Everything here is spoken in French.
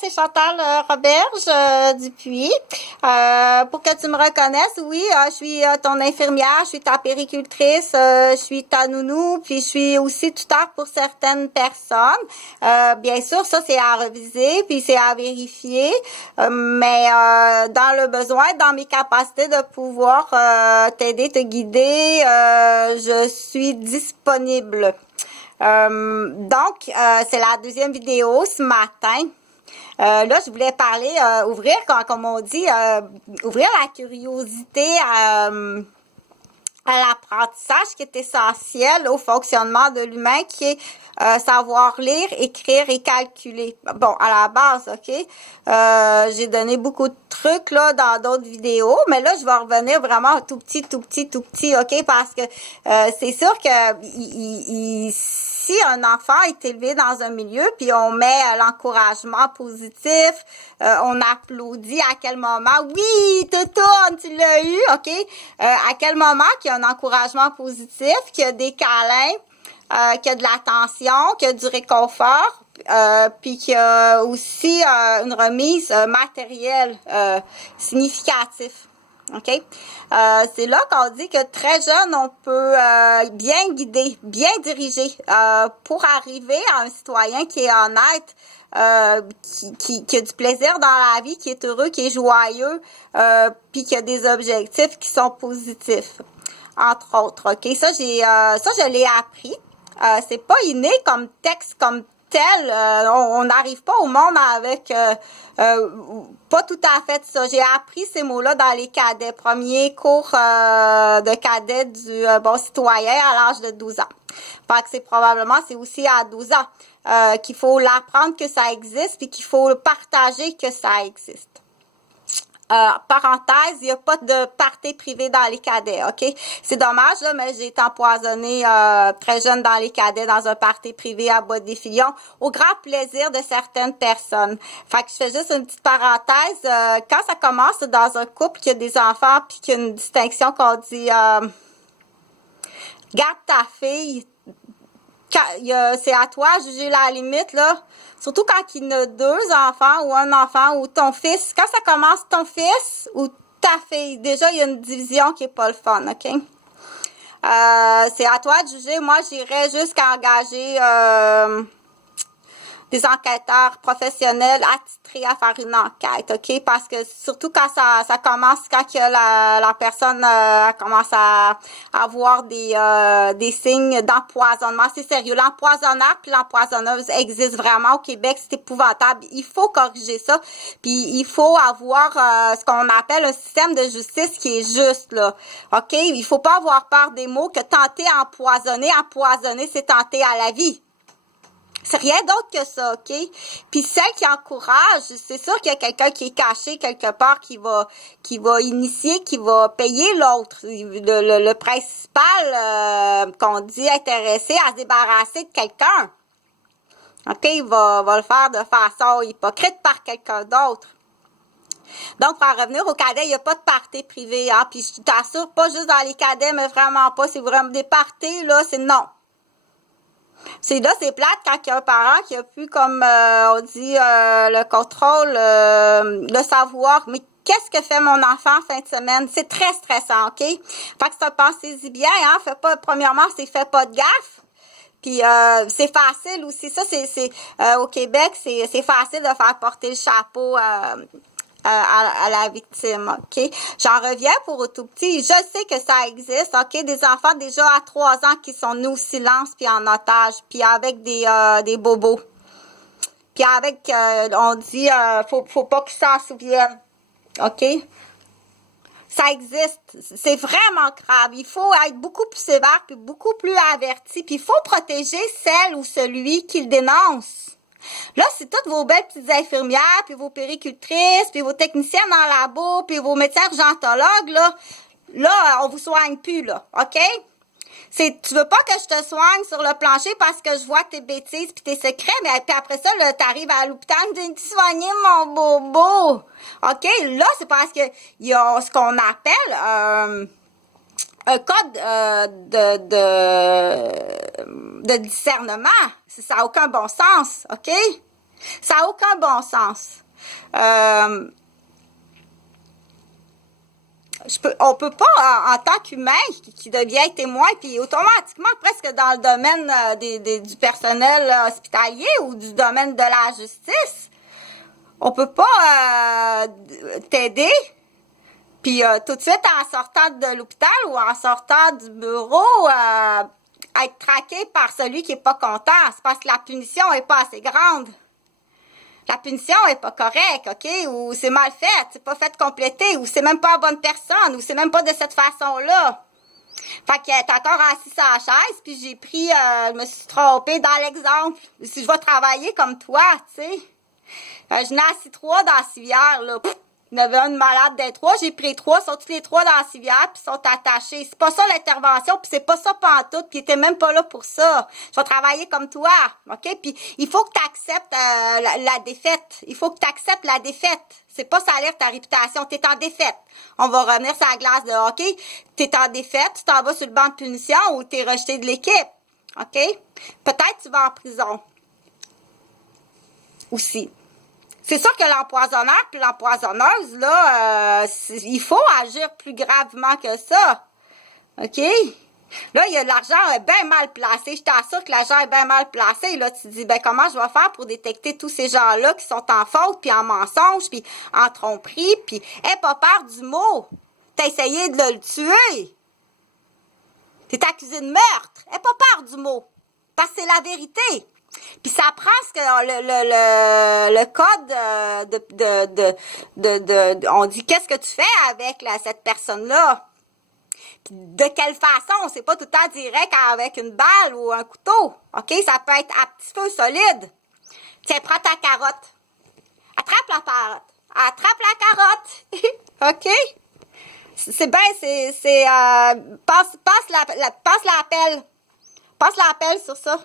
c'est Chantal Roberge Dupuis. Pour que tu me reconnaisses, oui, je suis ton infirmière, je suis ta péricultrice, je suis ta nounou, puis je suis aussi tuteur pour certaines personnes. Bien sûr, ça c'est à reviser, puis c'est à vérifier, mais dans le besoin, dans mes capacités de pouvoir t'aider, te guider, je suis disponible. Donc, c'est la deuxième vidéo ce matin. Là, je voulais parler, ouvrir, comme on dit, ouvrir la curiosité à l'apprentissage qui est essentiel au fonctionnement de l'humain, qui est savoir lire, écrire et calculer. Bon, à la base, OK? J'ai donné beaucoup de trucs là dans d'autres vidéos, mais là, je vais revenir vraiment tout petit, OK? Parce que c'est sûr que si un enfant est élevé dans un milieu, puis on met l'encouragement positif, on applaudit à quel moment, oui, Toutoune, tu l'as eu, OK? À quel moment qu'il y a un encouragement positif, qu'il y a des câlins, qu'il y a de l'attention, qu'il y a du réconfort, puis qu'il y a aussi une remise matérielle significative. OK? C'est là qu'on dit que très jeune, on peut bien guider, bien diriger pour arriver à un citoyen qui est honnête, qui a du plaisir dans la vie, qui est heureux, qui est joyeux, puis qui a des objectifs qui sont positifs, entre autres. OK? Ça, je l'ai appris. C'est pas inné comme texte, comme tel. On n'arrive pas au monde avec pas tout à fait ça. J'ai appris ces mots-là dans les cadets, premier cours de cadet du bon citoyen à l'âge de 12 ans. Fait que c'est aussi à 12 ans qu'il faut l'apprendre que ça existe, puis qu'il faut partager que ça existe. Parenthèse, il n'y a pas de party privé dans les cadets, OK? C'est dommage, là, mais j'ai été empoisonnée très jeune dans les cadets, dans un party privé à Bois-des-Filions, au grand plaisir de certaines personnes. Fait que je fais juste une petite parenthèse. Quand ça commence dans un couple qui a des enfants, puis qu'il y a une distinction qu'on dit garde ta fille, c'est à toi de juger la limite, là. Surtout quand il y a deux enfants ou un enfant ou ton fils. Quand ça commence ton fils ou ta fille, déjà, il y a une division qui est pas le fun, OK? C'est à toi de juger. Moi, j'irais jusqu'à engager des enquêteurs professionnels attitrés à faire une enquête, OK? Parce que surtout quand ça commence, quand que la personne commence à avoir des signes d'empoisonnement, c'est sérieux. L'empoisonneur puis l'empoisonneuse existent vraiment au Québec, c'est épouvantable. Il faut corriger ça, puis il faut avoir ce qu'on appelle un système de justice qui est juste, là, OK? Il faut pas avoir peur des mots que tenter empoisonner, c'est tenter à la vie. C'est rien d'autre que ça, OK? Puis celle qui encourage, c'est sûr qu'il y a quelqu'un qui est caché quelque part qui va initier, qui va payer l'autre. Le principal qu'on dit intéressé à se débarrasser de quelqu'un. OK? Il va le faire de façon hypocrite par quelqu'un d'autre. Donc, pour en revenir au cadet, il n'y a pas de party privé, hein? Puis je t'assure, pas juste dans les cadets, mais vraiment pas. C'est vraiment des parties, là, c'est non. C'est plate quand il y a un parent qui a plus, comme on dit, le contrôle, le savoir. Mais qu'est-ce que fait mon enfant fin de semaine? C'est très stressant, OK? Fait que ça, pensez-y bien, hein? Premièrement, fais pas de gaffe. Puis c'est facile aussi. Ça, c'est au Québec, c'est facile de faire porter le chapeau à la victime, OK? J'en reviens pour au tout petit. Je sais que ça existe, OK? Des enfants déjà à 3 ans qui sont nus au silence puis en otage, puis avec des bobos. Puis avec, on dit, faut pas qu'ils s'en souviennent, OK? Ça existe. C'est vraiment grave. Il faut être beaucoup plus sévère puis beaucoup plus averti. Puis il faut protéger celle ou celui qui le dénonce. Là, c'est toutes vos belles petites infirmières, puis vos péricultrices, puis vos techniciennes en labo, puis vos médecins urgentologues, là, on vous soigne plus, là, OK? Tu veux pas que je te soigne sur le plancher parce que je vois tes bêtises puis tes secrets, mais puis après ça, là, t'arrives à l'hôpital, tu soigner mon bobo. OK? Là, c'est parce que il y a ce qu'on appelle un code de discernement. Ça n'a aucun bon sens, OK? Ça n'a aucun bon sens. On peut pas, en tant qu'humain qui devient témoin, puis automatiquement, presque dans le domaine du personnel hospitalier ou du domaine de la justice, on peut pas t'aider, puis tout de suite en sortant de l'hôpital ou en sortant du bureau, être traqué par celui qui est pas content. C'est parce que la punition est pas assez grande. La punition est pas correcte, OK? Ou c'est mal fait, c'est pas fait compléter, ou c'est même pas la bonne personne, ou c'est même pas de cette façon-là. Fait que t'es encore assis sur la chaise, puis j'ai pris, je me suis trompée dans l'exemple. Si je vais travailler comme toi, tu sais. Je n'ai assis 3 dans la civière, là. Il y en avait une malade des 3, j'ai pris 3, sont tous les 3 dans la civière, puis sont attachés. C'est pas ça l'intervention, puis c'est pas ça pantoute, puis il était même pas là pour ça. Je vais travailler comme toi, OK? Puis il faut que tu acceptes la défaite. Il faut que tu acceptes la défaite. C'est pas salir ta réputation, t'es en défaite. On va revenir sur la glace de hockey. T'es en défaite, tu t'en vas sur le banc de punition ou t'es rejeté de l'équipe, OK? Peut-être tu vas en prison aussi. C'est sûr que l'empoisonneur puis l'empoisonneuse, là, il faut agir plus gravement que ça. OK? Là, il y a de l'argent bien mal placé. Je t'assure que l'argent est bien mal placé. Là, tu te dis, ben comment je vais faire pour détecter tous ces gens-là qui sont en faute, puis en mensonge, puis en tromperie, puis aie pas peur du mot. T'as essayé de le tuer. T'es accusé de meurtre. Aie pas peur du mot. Parce que c'est la vérité. Puis ça prend ce que le code on dit qu'est-ce que tu fais avec cette personne-là. Puis de quelle façon, c'est pas tout le temps direct avec une balle ou un couteau. OK, ça peut être à petit feu solide. Tiens, prends ta carotte. Attrape la carotte. Attrape la carotte. OK? C'est bien, passe l'appel. Passe l'appel sur ça.